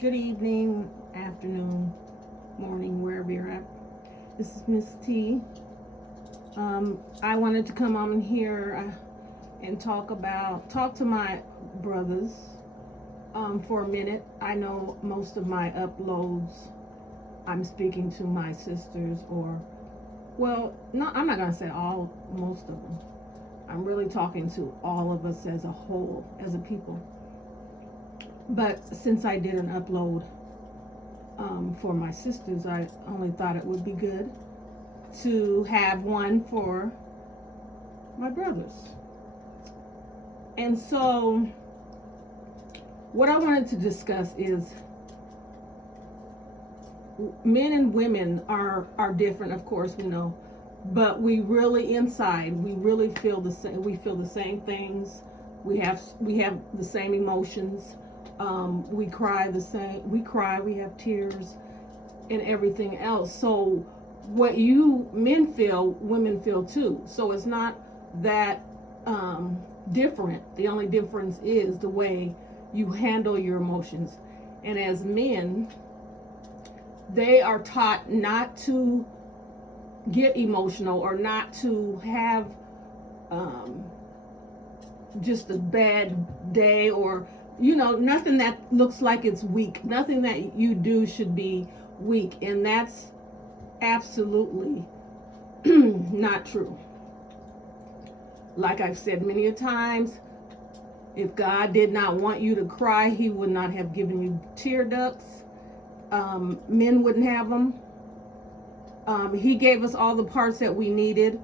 Good evening, afternoon, morning, wherever you're at. This is Miss T. I wanted to come on here and talk to my brothers for a minute. I know most of my uploads, I'm speaking to my sisters, or, well, no, I'm not going to say all, most of them. I'm really talking to all of us as a whole, as a people. But since I did an upload for my sisters, I only thought it would be good to have one for my brothers. And so, what I wanted to discuss is men and women are different, of course, we know, but we really inside, we really feel the same. We feel the same things. We have the same emotions. We cry the same. We cry. We have tears and everything else. So what you men feel, women feel too. So it's not that different. The only difference is the way you handle your emotions. And as men, they are taught not to get emotional or not to have just a bad day, or nothing that looks like it's weak. Nothing that you do should be weak, and that's absolutely not true. Like I've said many a times, if God did not want you to cry, He would not have given you tear ducts. Men wouldn't have them. He gave us all the parts that we needed,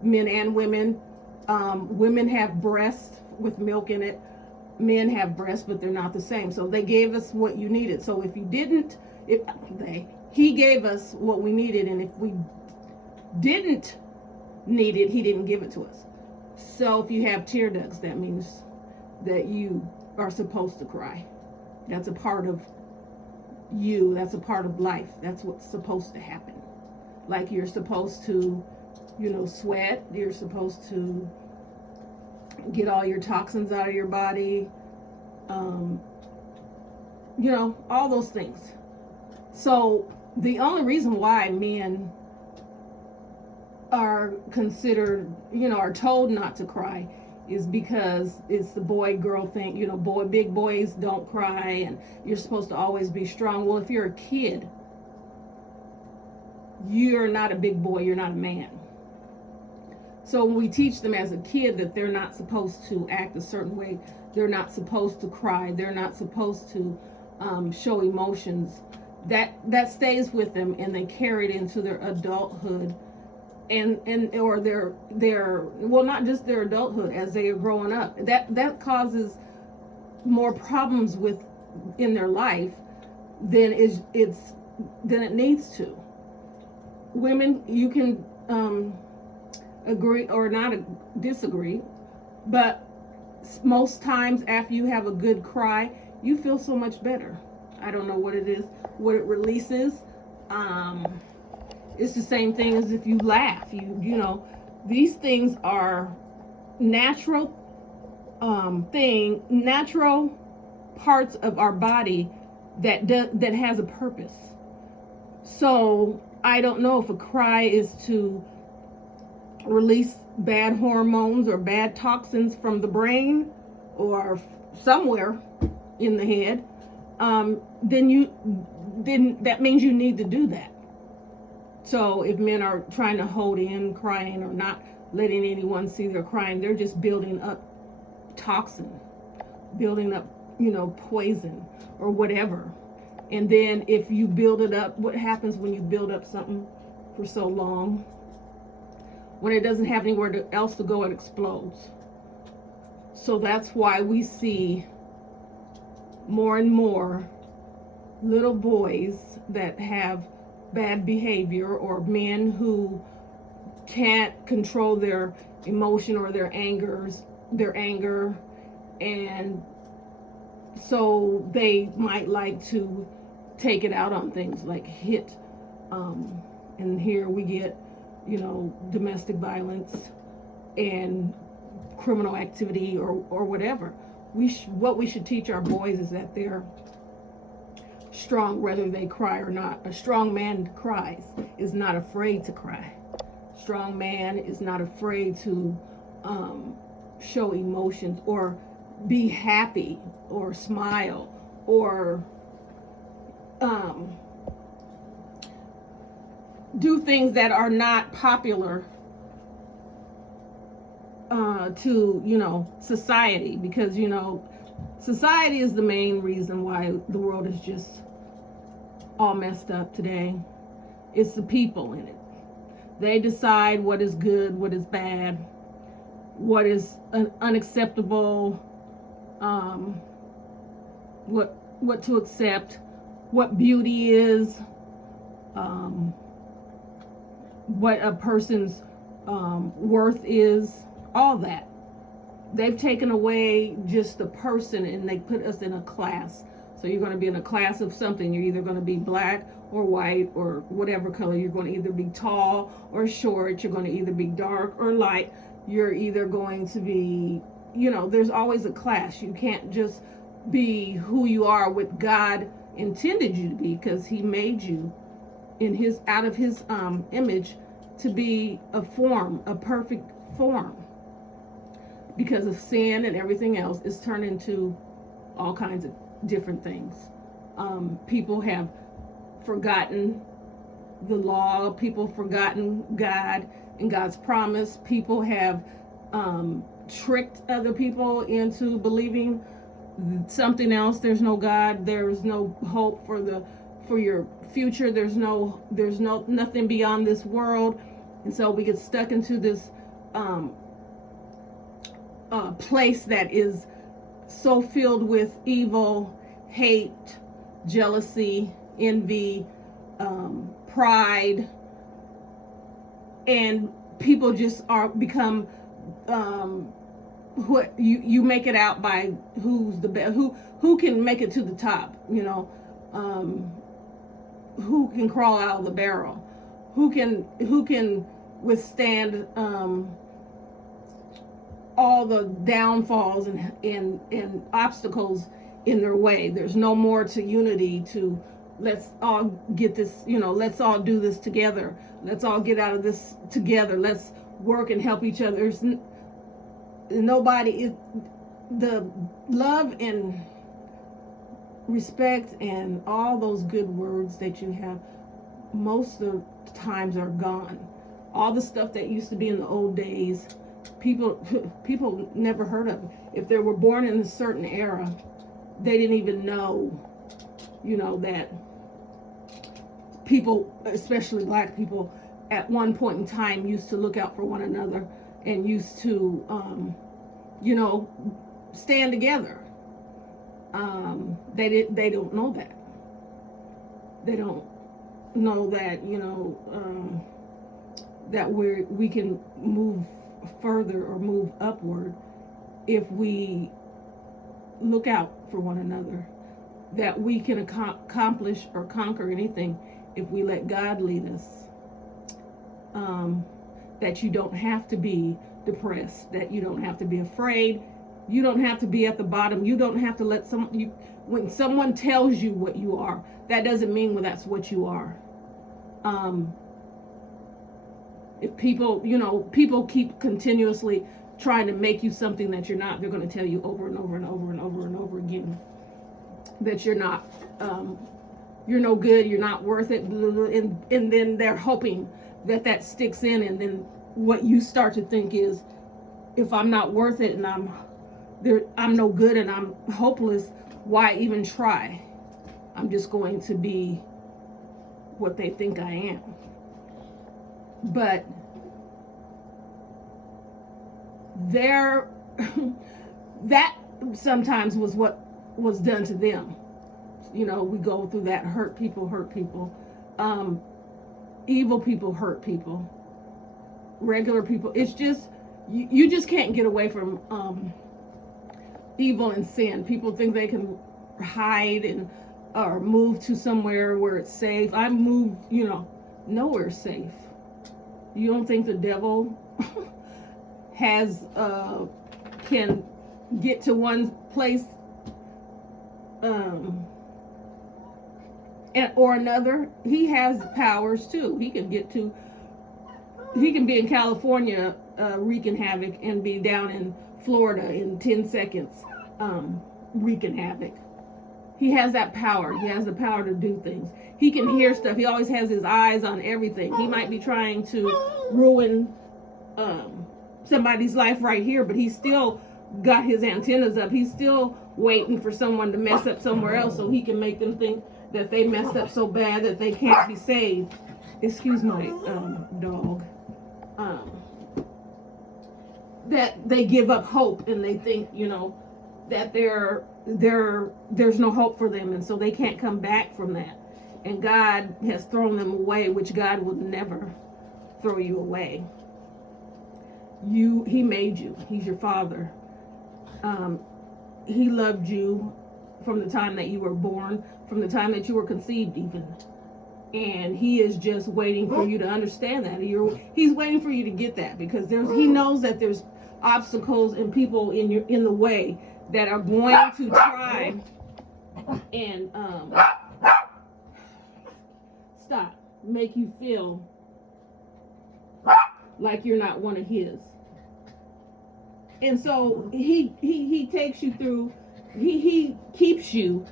men and women. Women have breasts with milk in it. Men have breasts, but they're not the same. So they gave us what you needed. So if you didn't, He gave us what we needed, and if we didn't need it, He didn't give it to us. So if you have tear ducts, that means that you are supposed to cry. That's a part of you. That's a part of life. That's what's supposed to happen. Like you're supposed to, sweat. You're supposed to get all your toxins out of your body. All those things. So the only reason why men are considered, are told not to cry is because it's the boy-girl thing. Big boys don't cry, and you're supposed to always be strong. Well, if you're a kid, you're not a big boy, you're not a man. So when we teach them as a kid that they're not supposed to act a certain way, they're not supposed to cry, they're not supposed to show emotions, that stays with them, and they carry it into their adulthood, or their well, not just their adulthood, as they are growing up. That causes more problems in their life than it needs to. Women, you can agree or not disagree, but most times after you have a good cry, you feel so much better. I don't know what it is, what it releases. It's the same thing as if you laugh. These things are natural natural parts of our body that has a purpose. So I don't know if a cry is to release bad hormones or bad toxins from the brain or somewhere in the head. Then that means you need to do that. So if men are trying to hold in crying or not letting anyone see they're crying, they're just building up toxin, building up, poison or whatever. And then if you build it up, what happens when you build up something for so long? When it doesn't have anywhere else to go, it explodes. So that's why we see more and more little boys that have bad behavior, or men who can't control their emotion or their anger, and so they might like to take it out on things like hit, and here we get domestic violence and criminal activity or whatever. What we should teach our boys is that they're strong whether they cry or not. A strong man cries, is not afraid to cry. Strong man is not afraid to show emotions or be happy or smile or do things that are not popular to, society, because, society is the main reason why the world is just all messed up today. It's the people in it. They decide what is good, what is bad, what is unacceptable, what to accept, what beauty is, what a person's worth is, all that. They've taken away just the person and they put us in a class. So you're going to be in a class of something. You're either going to be black or white or whatever color. You're going to either be tall or short. You're going to either be dark or light. You're either going to be, there's always a class. You can't just be who you are, what God intended you to be, because he made you out of his image to be a perfect form. Because of sin and everything else, it's turned into all kinds of different things. People have forgotten the law. People forgotten God and God's promise. People have tricked other people into believing something else. There's no God. There's no hope for your future. There's nothing beyond this world. And so we get stuck into this place that is so filled with evil, hate, jealousy, envy, pride, and people just become what you make it out by who's the best, who can make it to the top, who can crawl out of the barrel, who can withstand all the downfalls and obstacles in their way. There's no more to unity, to let's all get this, let's all do this together. Let's all get out of this together. Let's work and help each other. There's nobody, the love and respect and all those good words that you have, most of the times are gone. All the stuff that used to be in the old days, people never heard of. If they were born in a certain era, they didn't even know, that people, especially black people, at one point in time used to look out for one another and used to, stand together. They don't know that. They don't know that, that we can move further or move upward if we look out for one another, that we can accomplish or conquer anything if we let God lead us, that you don't have to be depressed, that you don't have to be afraid, you don't have to be at the bottom, you don't have to let when someone tells you what you are, that doesn't mean that's what you are. If people keep continuously trying to make you something that you're not, they're going to tell you over and over and over and over and over again that you're not, you're no good, you're not worth it, and then they're hoping that sticks in, and then what you start to think is, if I'm not worth it and I'm no good and I'm hopeless, why even try? I'm just going to be what they think I am. But that sometimes was what was done to them. We go through that. Hurt people. Evil people hurt people. Regular people. It's just, you just can't get away from evil and sin. People think they can hide or move to somewhere where it's safe. I moved, nowhere safe. You don't think the devil can get to one place or another. He has powers too. He can be in California wreaking havoc and be down in Florida in 10 seconds wreaking havoc. He has that power. He has the power to do things. He can hear stuff. He always has his eyes on everything. He might be trying to ruin somebody's life right here, but he's still got his antennas up. He's still waiting for someone to mess up somewhere else so he can make them think that they messed up so bad that they can't be saved. Excuse my dog. That they give up hope and they think, that there's no hope for them, and so they can't come back from that. And God has thrown them away, which God will never throw you away. He made you. He's your father. He loved you from the time that you were born, from the time that you were conceived even. And he is just waiting for you to understand that. He's waiting for you to get that, because he knows that there's obstacles and people in the way that are going to try and make you feel like you're not one of his. And so he takes you through, he keeps you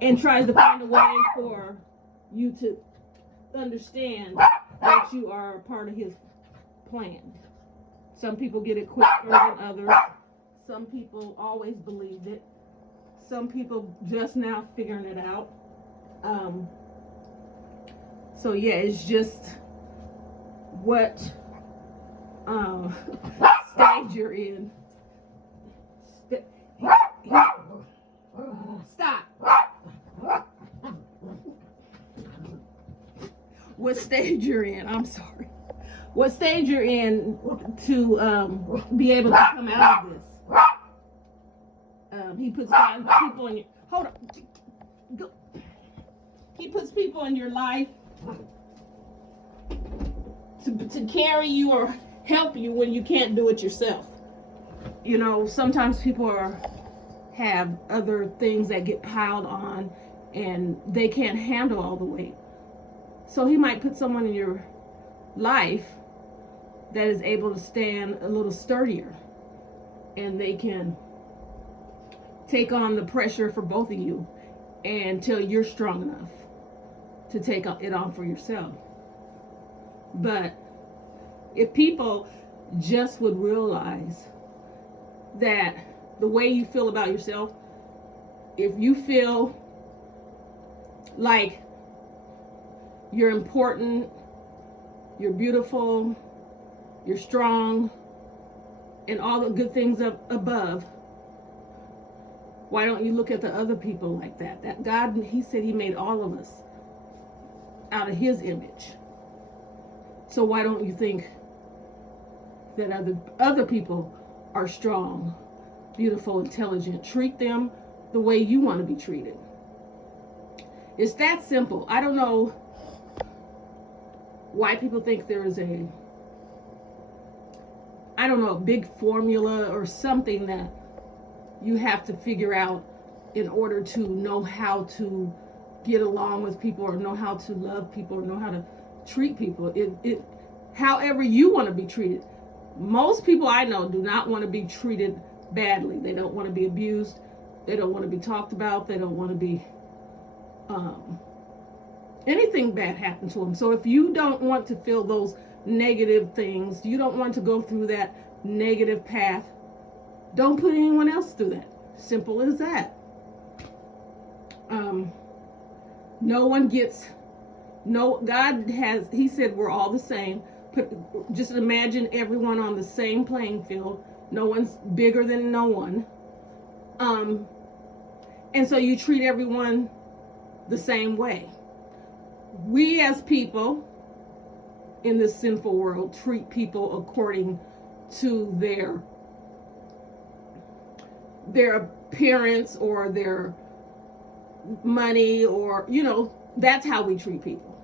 and tries to find a way for you to understand that you are a part of his plan. Some people get it quicker than others. Some people always believed it. Some people just now figuring it out. So yeah, it's just what stage you're in. Stop. What stage you're in? I'm sorry. What stage you're in to be able to come out of this? He puts people in your He puts people in your life to carry you or help you when you can't do it yourself. Sometimes people have other things that get piled on and they can't handle all the weight. So he might put someone in your life that is able to stand a little sturdier, and they can take on the pressure for both of you until you're strong enough to take it on for yourself. But if people just would realize that the way you feel about yourself, if you feel like you're important, you're beautiful, you're strong, and all the good things up above, why don't you look at the other people like that? That God, he said he made all of us out of his image. So why don't you think that other people are strong, beautiful, intelligent? Treat them the way you want to be treated. It's that simple. I don't know why people think there's a big formula or something that you have to figure out in order to know how to get along with people, or know how to love people, or know how to treat people. It however you want to be treated. Most people I know do not want to be treated badly. They don't want to be abused. They don't want to be talked about. They don't want to be anything bad happen to them. So if you don't want to feel those negative things, you don't want to go through that negative path, don't put anyone else through that. Simple as that. He said we're all the same. Just imagine everyone on the same playing field. No one's bigger than no one. And so you treat everyone the same way. We as people in this sinful world treat people according to their appearance or their money, or that's how we treat people.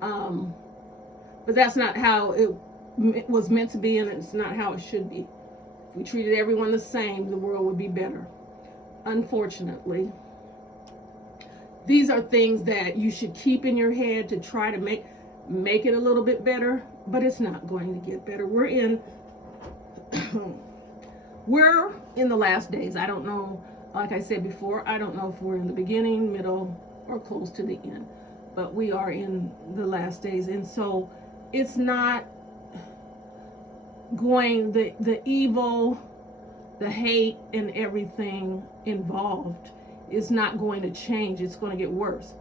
But that's not how it was meant to be, and it's not how it should be. If we treated everyone the same, the world would be better. Unfortunately, these are things that you should keep in your head to try to make it a little bit better, but it's not going to get better. We're in the last days. I don't know, like I said before, I don't know if we're in the beginning, middle, or close to the end, but we are in the last days. And so it's not going, the evil, the hate, and everything involved is not going to change. It's going to get worse.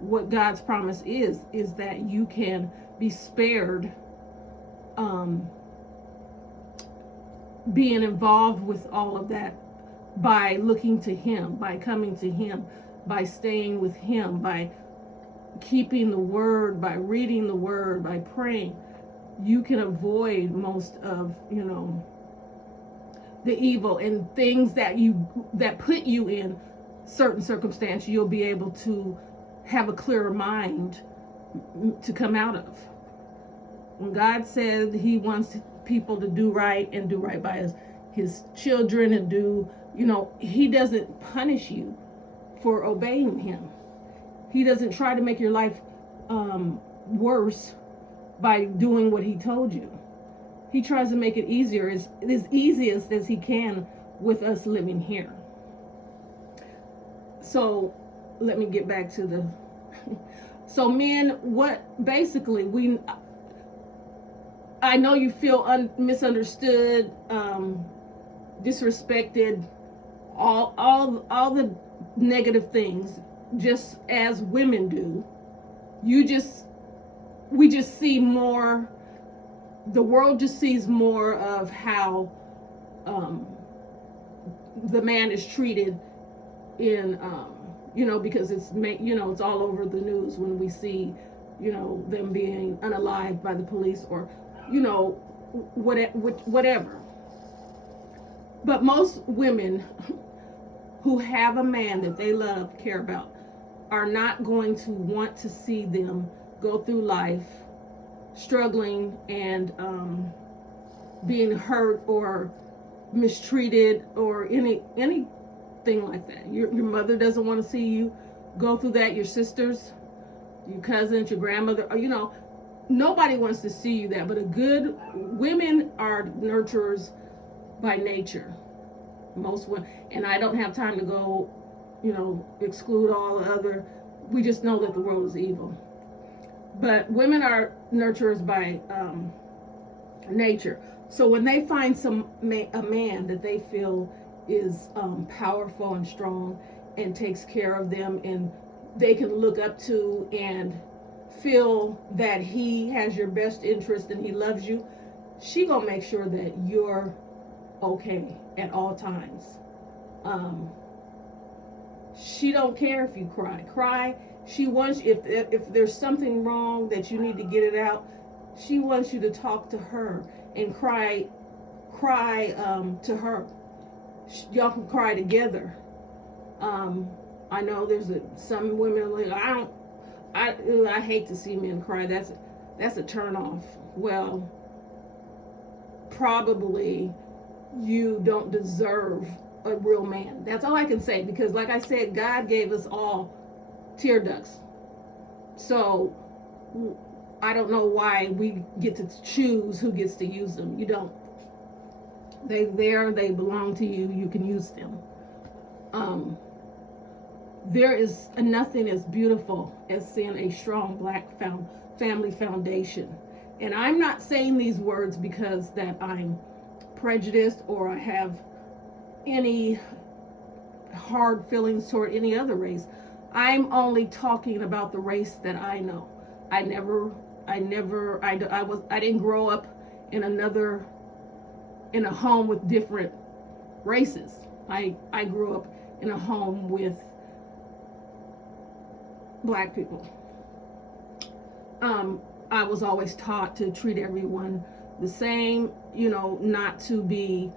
What God's promise is that you can be spared being involved with all of that by looking to Him, by coming to Him, by staying with Him, by keeping the Word, by reading the Word, by praying. You can avoid most of, the evil and things that put you in certain circumstances. You'll be able to have a clearer mind to come out of. When God said He wants people to do right and do right by his children and He doesn't punish you for obeying Him. He doesn't try to make your life worse by doing what He told you. He tries to make it easier, as easiest as He can with us living here. So let me get back to the so men, I know you feel misunderstood, disrespected, all the negative things, just as women do. We just see more. The world just sees more of how the man is treated in, because it's all over the news when we see, them being unalived by the police or, whatever. But most women who have a man that they love, care about, are not going to want to see them go through life struggling and being hurt or mistreated or anything like that. Your mother doesn't want to see you go through that. Your sisters, your cousins, your grandmother, nobody wants to see you that. But women are nurturers by nature. Most women, and I don't have time to go, exclude all the other. We just know that the world is evil. But women are nurturers by nature. So when they find a man that they feel is powerful and strong and takes care of them and they can look up to and feel that he has your best interest and he loves you, she gonna make sure that you're okay at all times. She don't care if you cry. She wants, if there's something wrong that you need to get it out, she wants you to talk to her and cry to her. Y'all can cry together. I know there's some women like, I hate to see men cry. That's a turn off. Well, probably you don't deserve a real man. That's all I can say, because like I said, God gave us all tear ducts. So I don't know why we get to choose who gets to use them. You don't. They belong to you. You can use them. There is nothing as beautiful as seeing a strong black family foundation. And I'm not saying these words because that I'm prejudiced or I have any hard feelings toward any other race. I'm only talking about the race that I know. I didn't grow up in a home with different races. I grew up in a home with black people. I was always taught to treat everyone the same, not to be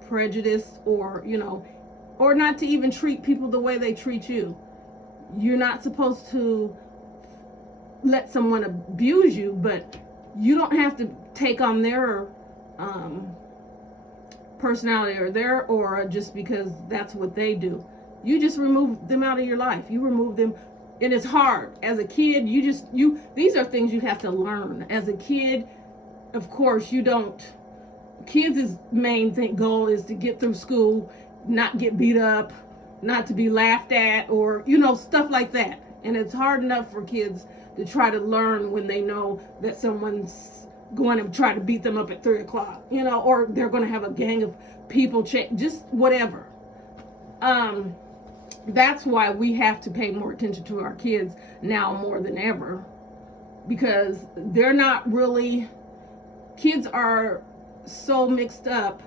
prejudiced or not to even treat people the way they treat you. You're not supposed to let someone abuse you, but you don't have to take on their personality or their aura just because that's what they do. You just remove them out of your life. You remove them, and it's hard. As a kid, these are things you have to learn. As a kid, of course, you don't. Kids' main goal is to get through school, not get beat up, not to be laughed at, or stuff like that. And it's hard enough for kids to try to learn when they know that someone's going to try to beat them up at 3 o'clock, or they're going to have a gang of people just whatever. That's why we have to pay more attention to our kids now more than ever, because they're not really, kids are so mixed up,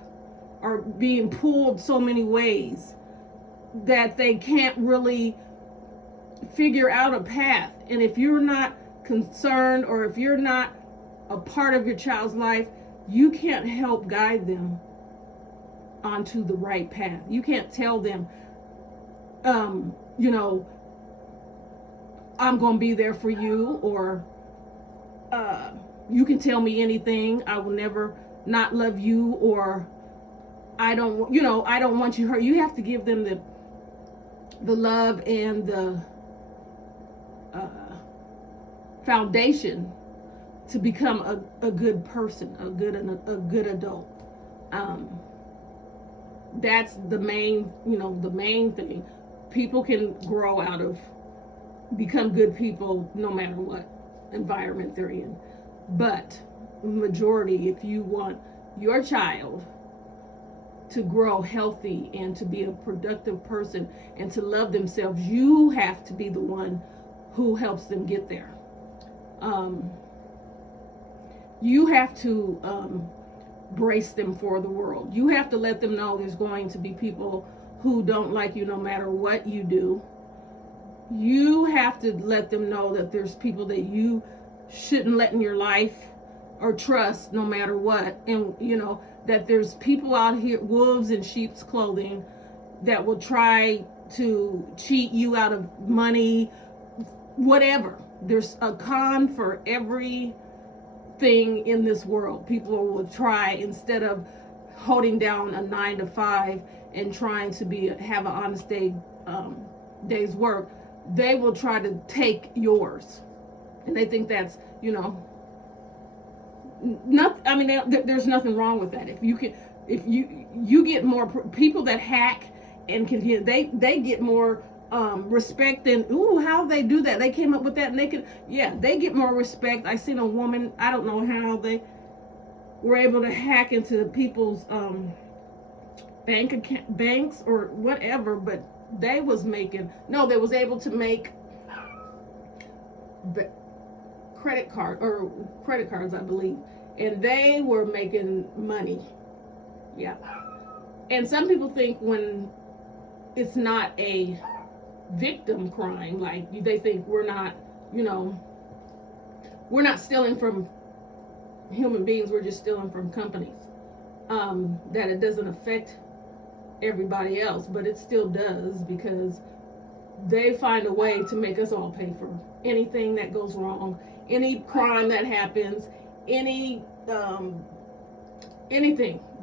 are being pulled so many ways that they can't really figure out a path. And if you're not concerned, or if you're not a part of your child's life, you can't help guide them onto the right path. You can't tell them, I'm going to be there for you, or you can tell me anything. I will never not love you, or I don't want you hurt. You have to give them the love and the foundation to become a good person, a good adult. That's the main thing. People can grow out of, become good people no matter what environment they're in. But majority, if you want your child to grow healthy and to be a productive person and to love themselves, you have to be the one who helps them get there. You have to brace them for the world. You have to let them know there's going to be people who don't like you no matter what you do. You have to let them know that there's people that you shouldn't let in your life or trust no matter what. And that there's people out here, wolves in sheep's clothing, that will try to cheat you out of money, whatever. There's a con for everything in this world. People will try, instead of holding down a 9-to-5 and trying to have an honest day's work, they will try to take yours. And they think that's, there's nothing wrong with that. If you get more people that hack and can, they get more respect than, how they do that. They came up with that, and they get more respect. I seen a woman, I don't know how they were able to hack into people's banks or whatever, but they was able to make credit cards, I believe, and they were making money. Yeah. And some people think when it's not a victim crime, like they think we're not stealing from human beings, we're just stealing from companies, that it doesn't affect everybody else, but it still does, because they find a way to make us all pay for anything that goes wrong, any crime that happens, anything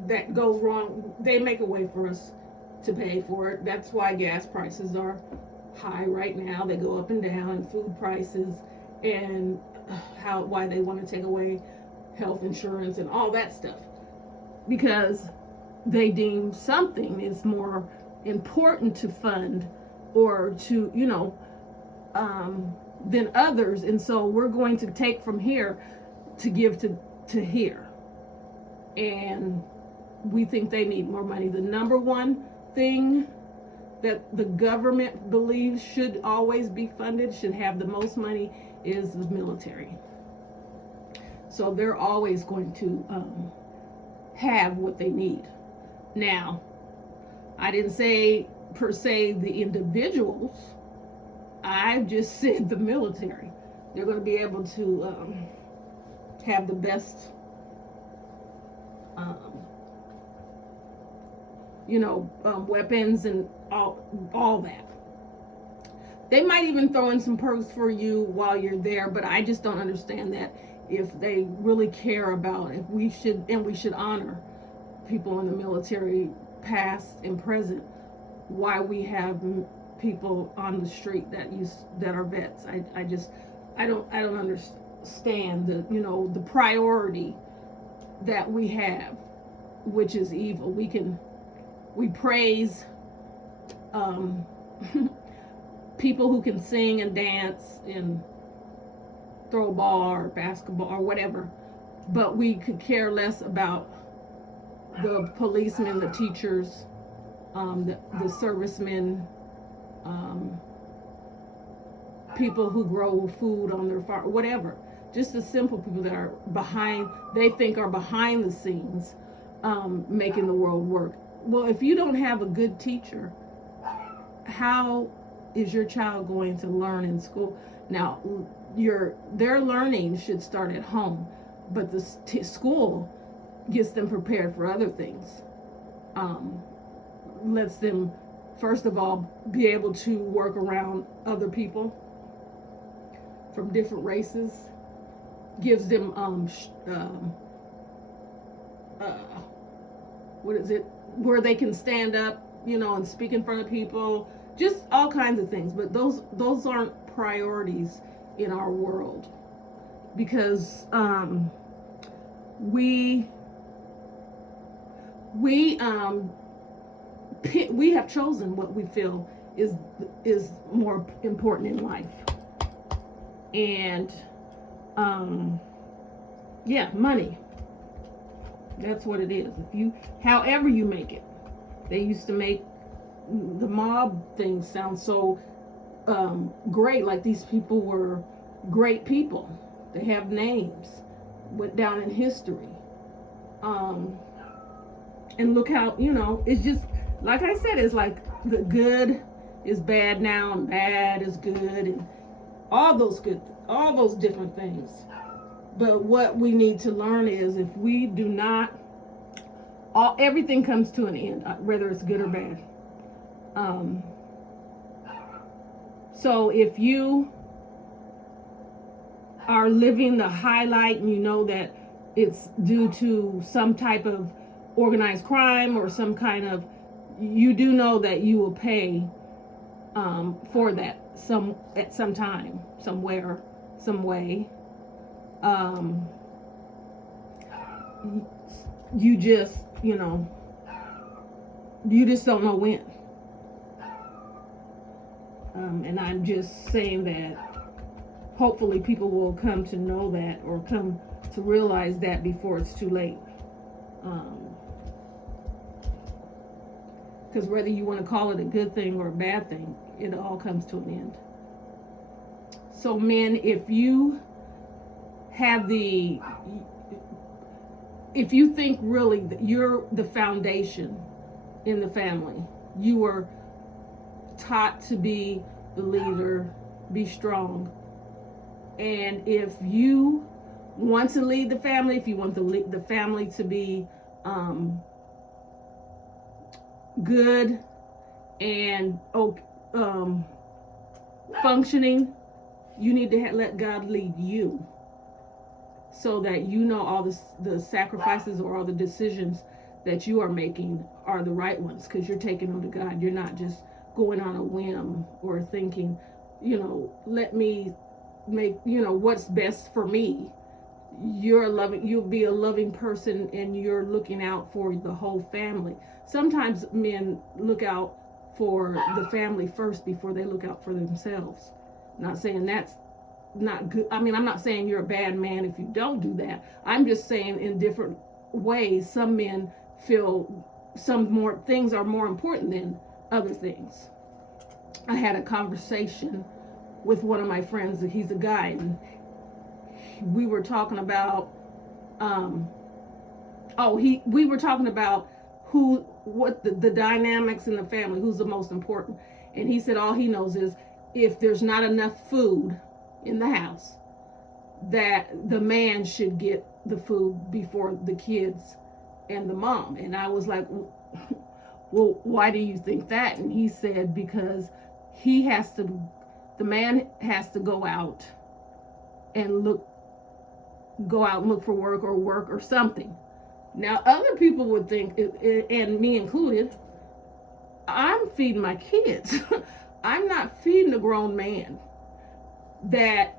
that goes wrong. They make a way for us to pay for it. That's why gas prices are high right now. They go up and down, and food prices, and why they want to take away health insurance and all that stuff, because they deem something is more important to fund or to than others, and so we're going to take from here to give to here, and we think they need more money. The number one thing that the government believes should always be funded, should have the most money, is the military. So they're always going to have what they need. Now, I didn't say per se the individuals, I just said the military. They're going to be able to have the best weapons and all that. They might even throw in some perks for you while you're there, but I just don't understand that, if they really care about, if we should honor people in the military, past and present, why we have people on the street that are vets. I don't understand the priority that we have, which is evil. We praise people who can sing and dance and throw a ball or basketball or whatever, but we could care less about the policemen, the teachers, the servicemen, people who grow food on their farm, whatever. Just the simple people that are they think are behind the scenes, making the world work. Well, if you don't have a good teacher, how is your child going to learn in school? Now, their learning should start at home, but the school gets them prepared for other things. Lets them, first of all, be able to work around other people from different races. Gives them where they can stand up, and speak in front of people, just all kinds of things. But those aren't priorities in our world, because we have chosen what we feel is more important in life. And money. That's what it is. However you make it. They used to make the mob thing sound so great, like these people were great people. They have names, went down in history. And look how, it's just, like I said, it's like the good is bad now and bad is good, and all those different things. But what we need to learn is, if we do not, everything comes to an end, whether it's good or bad. So if you are living the highlight and you know that it's due to some type of organized crime or some kind of, you do know that you will pay for that at some time, somewhere, some way. You just, you just don't know when. And I'm just saying that hopefully people will come to know that, or come to realize that before it's too late. Because whether you want to call it a good thing or a bad thing, it all comes to an end. So men, if you think really that you're the foundation in the family, you were taught to be the leader, be strong. And if you want to lead the family, if you want the family to be good and functioning, you need to let God lead you, so that all the sacrifices or all the decisions that you are making are the right ones, because you're taking them to God. You're not just going on a whim or thinking, let me make, what's best for me. You'll be a loving person, and you're looking out for the whole family. Sometimes men look out for the family first before they look out for themselves. Not saying that's not good. I mean, I'm not saying you're a bad man if you don't do that. I'm just saying, in different ways, some men feel some more things are more important than other things. I had a conversation with one of my friends. He's a guy, and we were talking about we were talking about what the dynamics in the family, who's the most important. And he said all he knows is, if there's not enough food in the house, that the man should get the food before the kids and the mom. And I was like, well, why do you think that? And he said, because the man has to go out and look for work or something. Now, other people would think, and me included, I'm feeding my kids. I'm not feeding a grown man. That,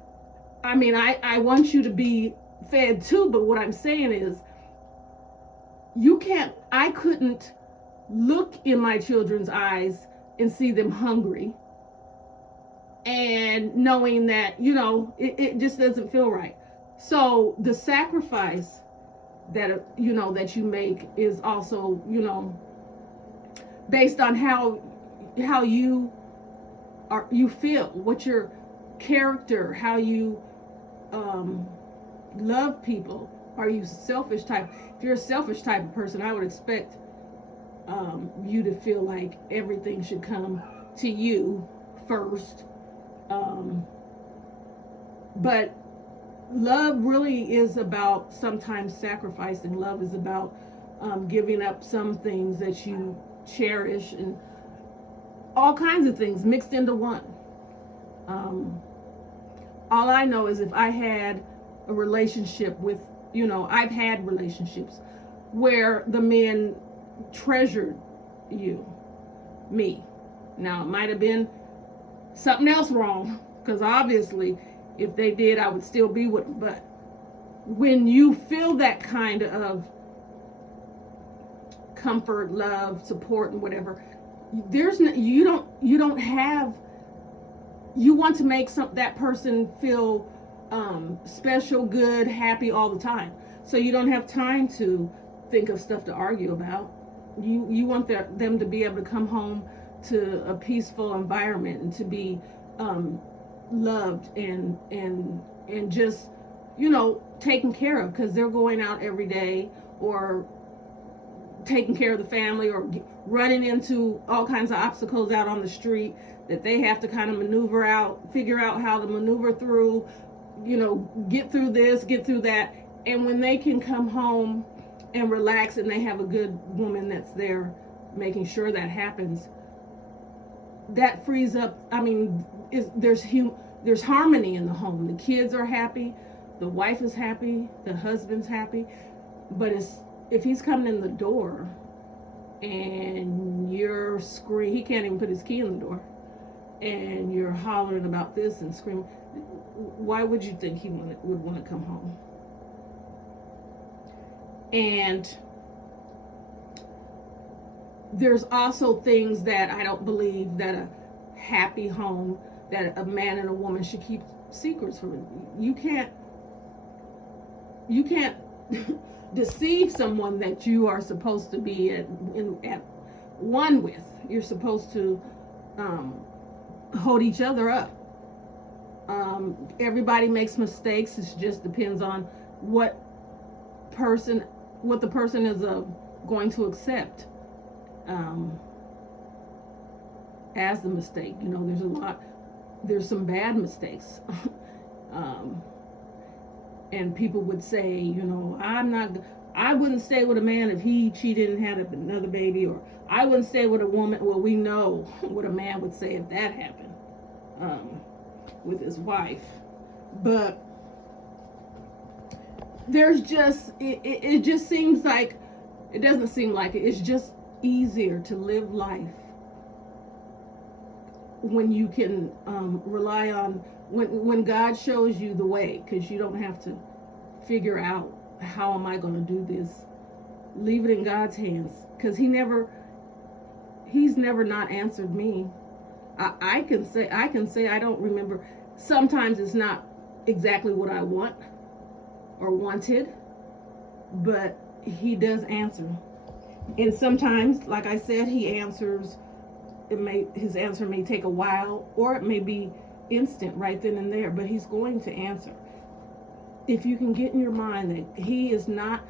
I mean, I want you to be fed too, but what I'm saying is, I couldn't look in my children's eyes and see them hungry and knowing that, it just doesn't feel right. So the sacrifice that, that you make is also, based on how you feel, what your character, how you love people. Are you selfish type? If you're a selfish type of person, I would expect you to feel like everything should come to you first. But love really is about sometimes sacrificing. Love is about giving up some things that you cherish, and all kinds of things mixed into one. All I know is if I had a relationship with, I've had relationships where the men treasured me. Now, it might have been something else wrong, because obviously if they did, I would still be with them. But when you feel that kind of comfort, love, support, and whatever, you want to make that person feel special, good, happy all the time. So you don't have time to think of stuff to argue about. You want them to be able to come home to a peaceful environment and to be loved and just taken care of, because they're going out every day, or taking care of the family, or running into all kinds of obstacles out on the street that they have to kind of figure out how to maneuver through, get through this, get through that. And when they can come home and relax, and they have a good woman that's there making sure that happens, that frees up. I mean, there's harmony in the home. The kids are happy, the wife is happy, the husband's happy. But if he's coming in the door and you're screaming, he can't even put his key in the door, and you're hollering about this and screaming, why would you think he would want to come home? And there's also things that I don't believe that a happy home, that a man and a woman should keep secrets from. You can't deceive someone that you are supposed to be at one with. You're supposed to hold each other up. Everybody makes mistakes. It just depends on what the person is going to accept as the mistake. There's some bad mistakes. And people would say, I wouldn't stay with a man if he cheated and had another baby, or I wouldn't stay with a woman. Well, we know what a man would say if that happened with his wife. But there's just, it just seems like, it doesn't seem like it. It's just easier to live life when you can rely on, when God shows you the way, because you don't have to figure out, how am I going to do this? Leave it in God's hands, because He's never not answered me. I can say I don't remember. Sometimes it's not exactly what I want or wanted, but He does answer. And sometimes, like I said, He answers. His answer may take a while, or it may be instant, right then and there, but He's going to answer. If you can get in your mind that He is not,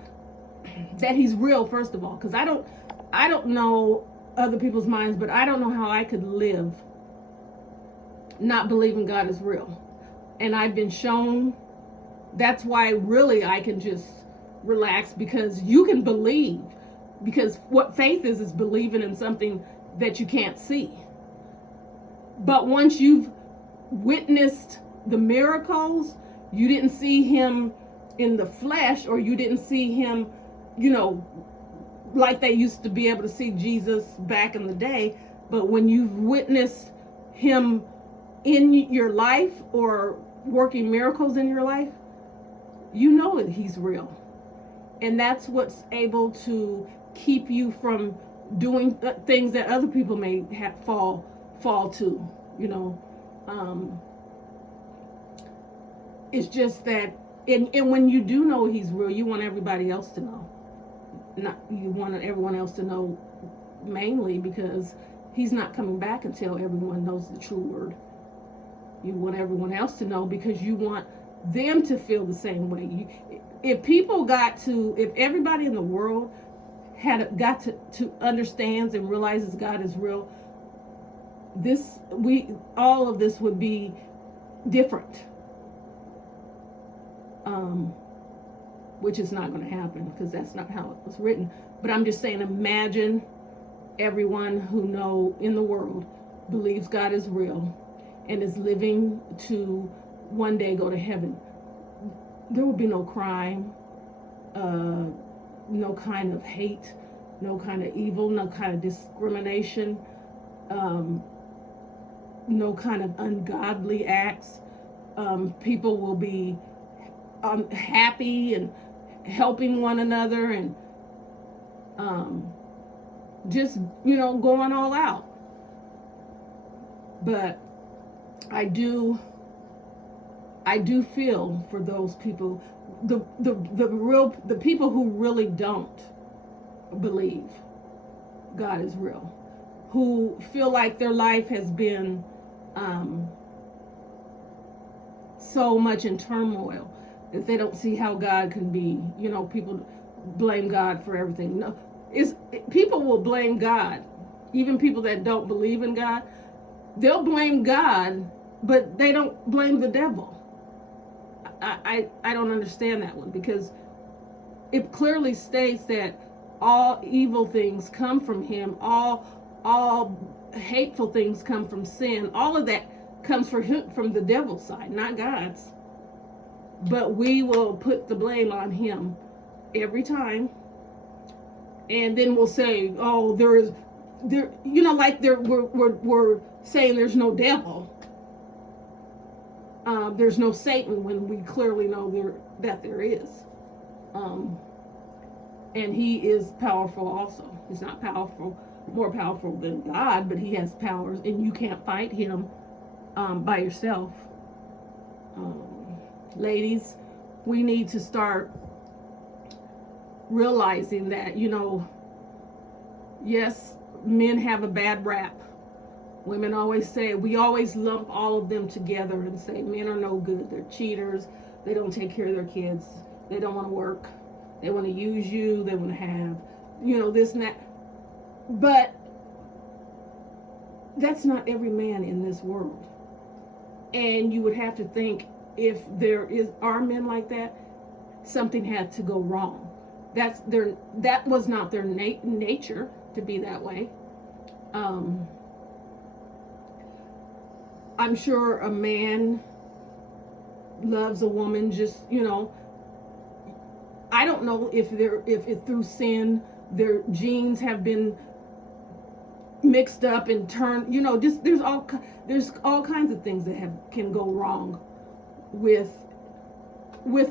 that He's real, first of all, because I don't know other people's minds, but I don't know how I could live not believing God is real. And I've been shown. That's why really I can just relax, because you can believe, because what faith is believing in something that you can't see. But once you've witnessed the miracles, you didn't see Him in the flesh, or you didn't see Him, like they used to be able to see Jesus back in the day. But when you've witnessed him in your life or working miracles in your life, you know that he's real. And that's what's able to keep you from doing things that other people may fall to, you know. It's just that, and when you do know he's real, you want everybody else to know. You want everyone else to know, mainly because he's not coming back until everyone knows the true word. You want everyone else to know because you want them to feel the same way. If everybody in the world got to understands and realizes God is real, all of this would be different. Which is not going to happen because that's not how it was written. But I'm just saying, imagine everyone who in the world believes God is real and is living to one day go to heaven. There will be no crime, no kind of hate, no kind of evil, no kind of discrimination, no kind of ungodly acts. People will be happy and helping one another and just, going all out. But I do feel for those people, the people who really don't believe God is real, who feel like their life has been so much in turmoil that they don't see how God can be. People blame God for everything. No, people will blame God, even people that don't believe in God. They'll blame God, but they don't blame the devil. I don't understand that one, because it clearly states that all evil things come from him, all hateful things come from sin. All of that comes from the devil's side, not God's. But we will put the blame on him every time, and then we'll say, "Oh, we're saying there's no devil, there's no Satan," when we clearly know that there is, and he is powerful also. He's not more powerful than God, but he has powers, and you can't fight him by yourself. Ladies, we need to start realizing that, yes, men have a bad rap. Women we always lump all of them together and say men are no good. They're cheaters. They don't take care of their kids. They don't want to work. They want to use you. They want to have, this and that. But that's not every man in this world. And you would have to think, if are men like that, something had to go wrong. That was not their nature to be that way. I'm sure a man loves a woman just, I don't know if it's through sin, their genes have been mixed up and turned, there's all kinds of things that can go wrong with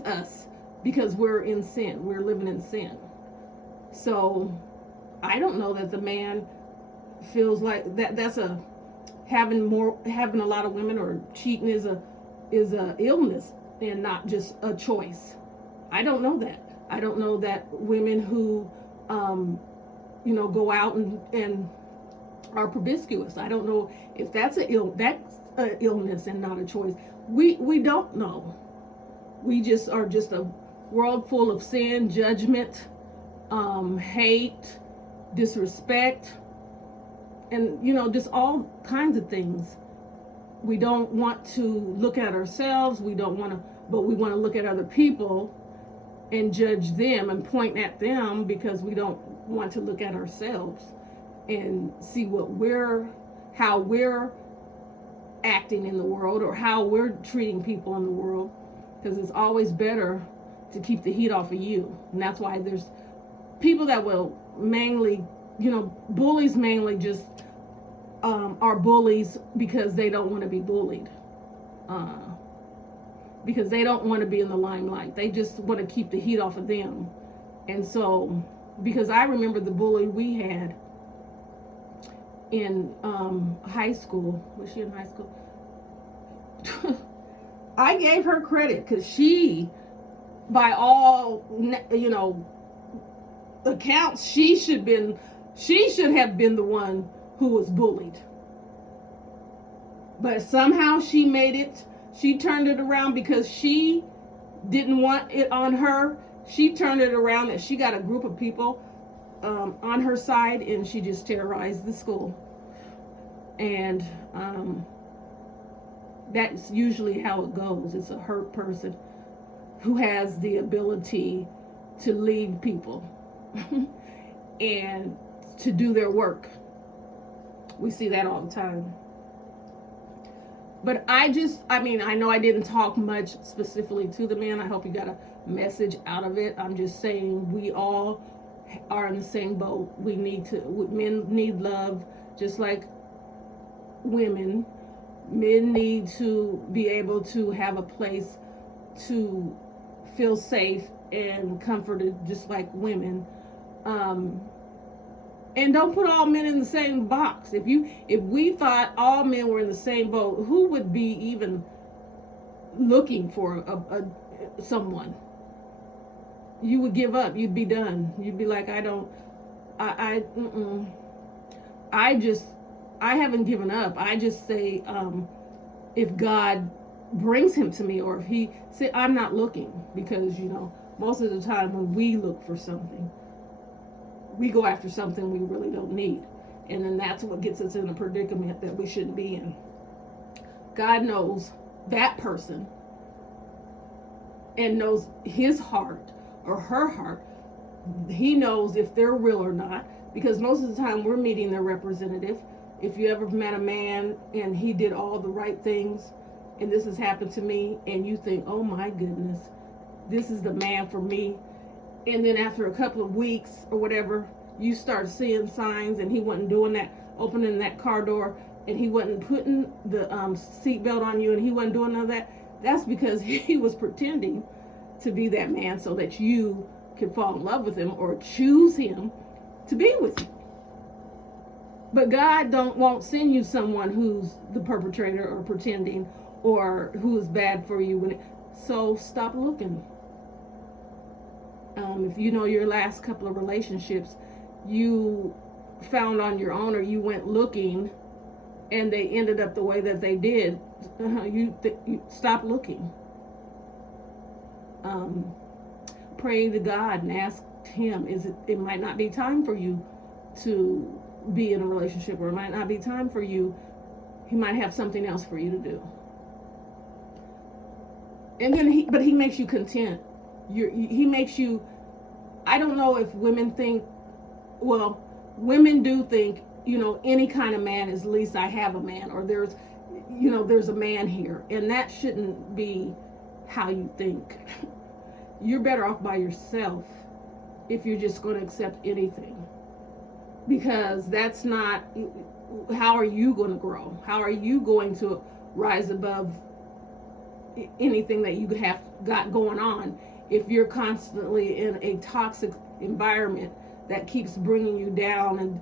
us, because we're in sin. We're living in sin. So I don't know that the man feels like that's having a lot of women or cheating is a illness and not just a choice. I don't know that. I don't know that women who go out and are promiscuous, I don't know if that's an illness and not a choice. We don't know. We just are just a world full of sin, judgment, hate, disrespect, and just all kinds of things. We don't want to look at ourselves. But we want to look at other people and judge them and point at them, because we don't want to look at ourselves and see how we're acting in the world, or how we're treating people in the world, because it's always better to keep the heat off of you. And that's why there's people that will mainly, bullies mainly just are bullies because they don't want to be bullied. Uh, because they don't want to be in the limelight. They just want to keep the heat off of them. And so, because I remember the bully we had in high school. Was she in high school? I gave her credit because she, by all accounts, she should have been the one who was bullied. But somehow she made it. She turned it around because she didn't want it on her. She turned it around that she got a group of people on her side, and she just terrorized the school. And that's usually how it goes. It's a hurt person who has the ability to lead people and to do their work. We see that all the time. But I know I didn't talk much specifically to the men. I hope you got a message out of it. I'm just saying we all are in the same boat. Men need love just like women. Men need to be able to have a place to feel safe and comforted just like women. And don't put all men in the same box. If we thought all men were in the same boat, who would be even looking for someone? You would give up. You'd be done. You'd be like, I haven't given up. I just say, if God brings him to me, or if he say, I'm not looking, because most of the time when we look for something, we go after something we really don't need. And then that's what gets us in a predicament that we shouldn't be in. God knows that person and knows his heart or her heart. He knows if they're real or not, because most of the time we're meeting their representative. If you ever met a man and he did all the right things, and this has happened to me, and you think, oh my goodness, this is the man for me. And then after a couple of weeks or whatever, you start seeing signs, and he wasn't doing that, opening that car door, and he wasn't putting the seatbelt on you, and he wasn't doing none of that. That's because he was pretending to be that man so that you could fall in love with him or choose him to be with you. But God won't send you someone who's the perpetrator or pretending or who is bad for you. So stop looking. If your last couple of relationships you found on your own, or you went looking and they ended up the way that they did, you stop looking. Pray to God and ask him, it might not be time for you to be in a relationship, or it might not be time for you. He might have something else for you to do. And then he makes you content. He makes you, I don't know if women think, well, women do think, any kind of man is, at least I have a man, or there's a man here. And that shouldn't be how you think. You're better off by yourself if you're just going to accept anything. Because that's not, how are you going to grow? How are you going to rise above anything that you have got going on if you're constantly in a toxic environment that keeps bringing you down, and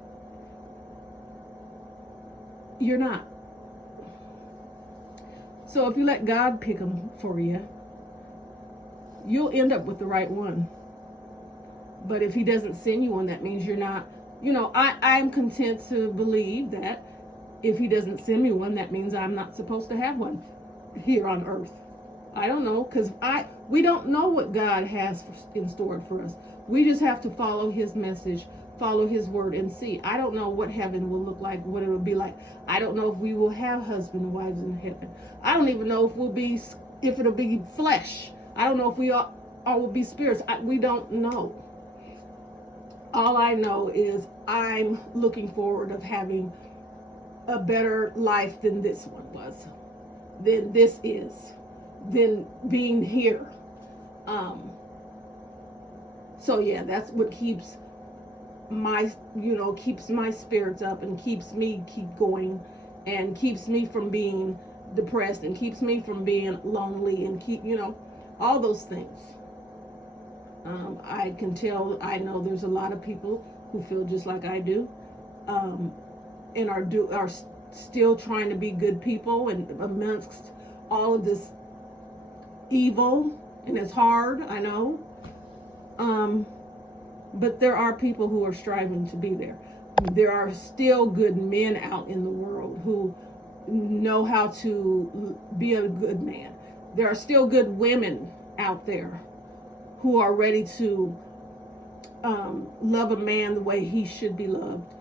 you're not. So if you let God pick them for you, you'll end up with the right one. But if he doesn't send you one, that means you're not, I'm content to believe that if he doesn't send me one, that means I'm not supposed to have one here on earth. I don't know, because we don't know what God has in store for us. We just have to follow his message, follow his word, and see. I don't know what heaven will look like, what it will be like. I don't know if we will have husband and wives in heaven. I don't even know if it'll be flesh. I don't know if we all will be spirits. We don't know. All I know is I'm looking forward of having a better life than this one was, than this is, than being here. So yeah, that's what keeps keeps my spirits up and keeps me keep going and keeps me from being depressed and keeps me from being lonely and all those things. I know there's a lot of people who feel just like I do, and are still trying to be good people and amongst all of this evil, and it's hard, I know. But there are people who are striving to be there. There are still good men out in the world who know how to be a good man. There are still good women out there who are ready to love a man the way he should be loved.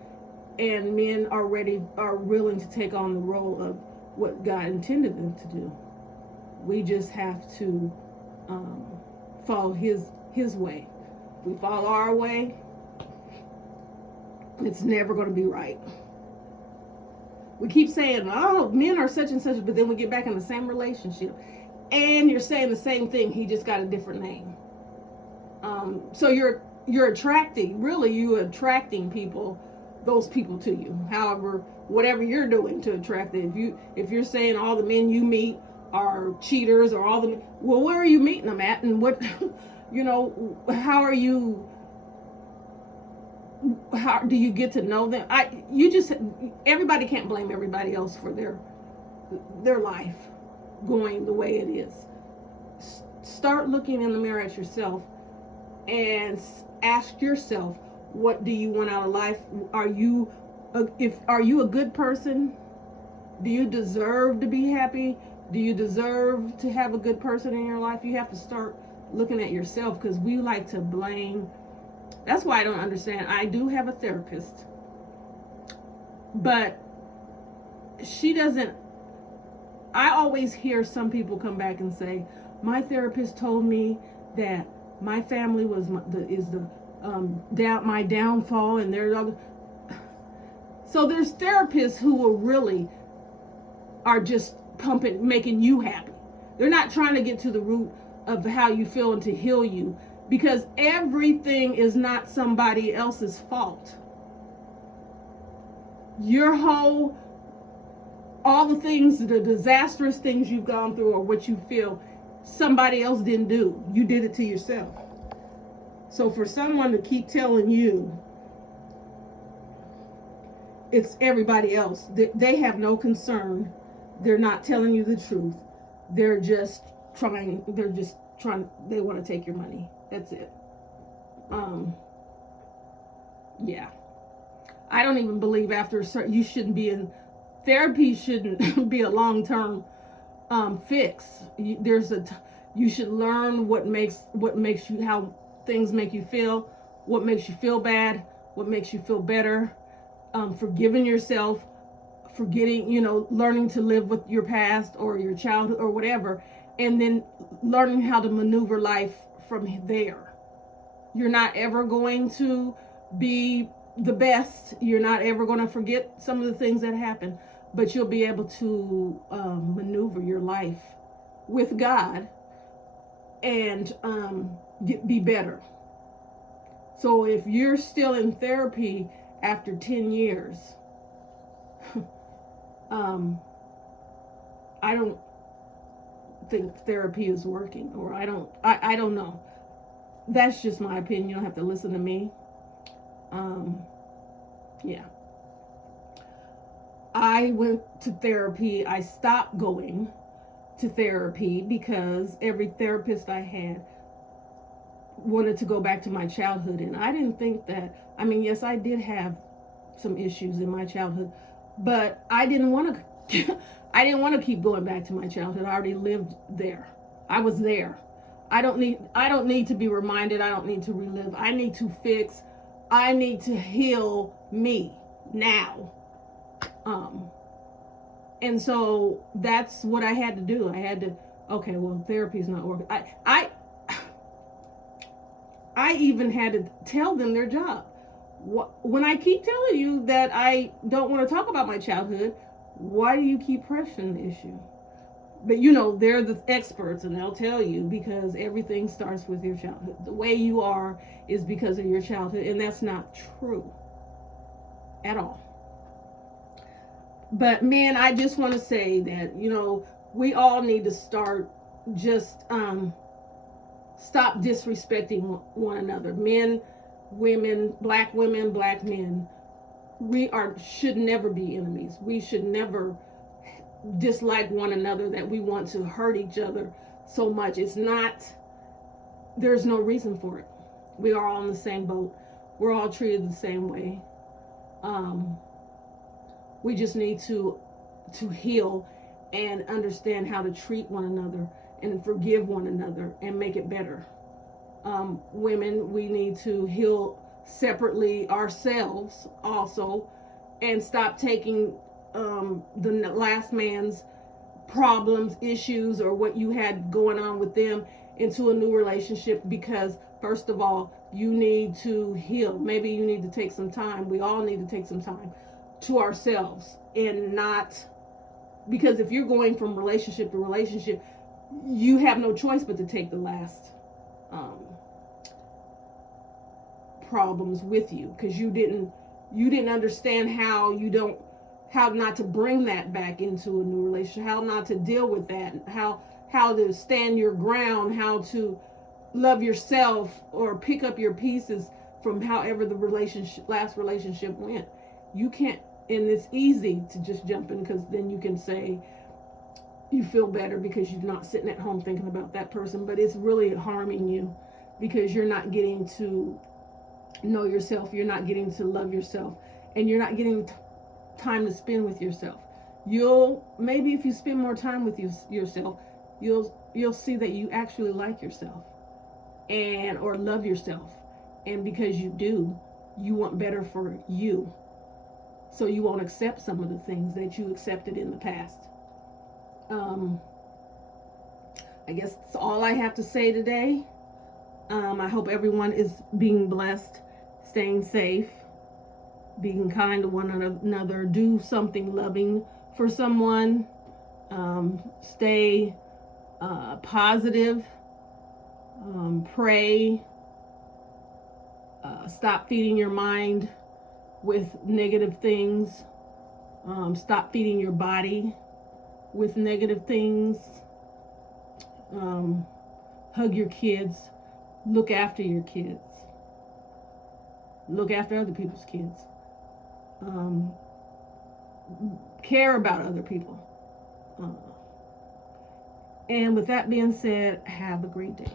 And men are willing to take on the role of what God intended them to do. We just have to follow his way. If we follow our way, it's never going to be right. We keep saying, oh, men are such and such, but then we get back in the same relationship. And you're saying the same thing, he just got a different name. So you're attracting people, those people to you. However, whatever you're doing to attract them. If you're saying all the men you meet are cheaters, or where are you meeting them at, and what, how do you get to know them? Everybody can't blame everybody else for their life going the way it is. Start looking in the mirror at yourself and ask yourself, what do you want out of life? Are you a good person? Do you deserve to be happy? Do you deserve to have a good person in your life? You have to start looking at yourself, because we like to blame. That's why I don't understand. I do have a therapist, but she doesn't. I always hear some people come back and say, my therapist told me that my family was my downfall, and there's other. So there's therapists who are just making you happy. They're not trying to get to the root of how you feel and to heal you, because everything is not somebody else's fault. All the things, the disastrous things you've gone through, or what you feel, somebody else didn't do. You did it to yourself. So for someone to keep telling you it's everybody else, they have no concern. They're not telling you the truth. They want to take your money. That's it. Yeah. I don't even believe you shouldn't be in therapy. Shouldn't be a long-term fix. You should learn what makes you, how things make you feel, what makes you feel bad, what makes you feel better, forgiving yourself, forgetting, learning to live with your past or your childhood or whatever, and then learning how to maneuver life from there. You're not ever going to be the best. You're not ever going to forget some of the things that happen, but you'll be able to maneuver your life with God and be better. So if you're still in therapy after 10 years, I don't think therapy is working, or I don't know. That's just my opinion. You don't have to listen to me. Yeah. I went to therapy. I stopped going to therapy because every therapist I had wanted to go back to my childhood, and I didn't think that. Yes, I did have some issues in my childhood, but I didn't want to. I didn't want to keep going back to my childhood. I already lived there. I was there. I don't need to be reminded. I don't need to relive. I need to fix. I need to heal me now. And so that's what I had to do. I had to, okay, well, therapy's not working. I even had to tell them their job. When I keep telling you that I don't want to talk about my childhood, why do you keep pressing the issue? But you know, they're the experts and they'll tell you, because everything starts with your childhood. The way you are is because of your childhood, and that's not true at all. But men, I just want to say that, you know, we all need to start just stop disrespecting one another. Men, women, black men. We should never be enemies. We should never dislike one another, that we want to hurt each other so much. It's not, there's no reason for it. We are all in the same boat. We're all treated the same way. We just need to heal and understand how to treat one another and forgive one another and make it better. Women, we need to heal separately ourselves also, and stop taking the last man's problems, issues, or what you had going on with them into a new relationship, because first of all, you need to heal. Maybe you need to take some time. We all need to take some time to ourselves, and not, because if you're going from relationship to relationship, you have no choice but to take the last problems with you, because you didn't understand how not to bring that back into a new relationship, how not to deal with that, how to stand your ground, how to love yourself or pick up your pieces from however the last relationship went. You can't, and it's easy to just jump in, because then you can say you feel better because you're not sitting at home thinking about that person, but it's really harming you, because you're not getting to know yourself, you're not getting to love yourself, and you're not getting time to spend with yourself. Maybe if you spend more time with yourself, you'll see that you actually like yourself and or love yourself, and because you do, you want better for you, so you won't accept some of the things that you accepted in the past. I guess that's all I have to say today. I hope everyone is being blessed, staying safe, being kind to one another, do something loving for someone, stay positive, pray, stop feeding your mind with negative things, stop feeding your body with negative things, hug your kids, look after your kids, look after other people's kids, care about other people. And with that being said, have a great day.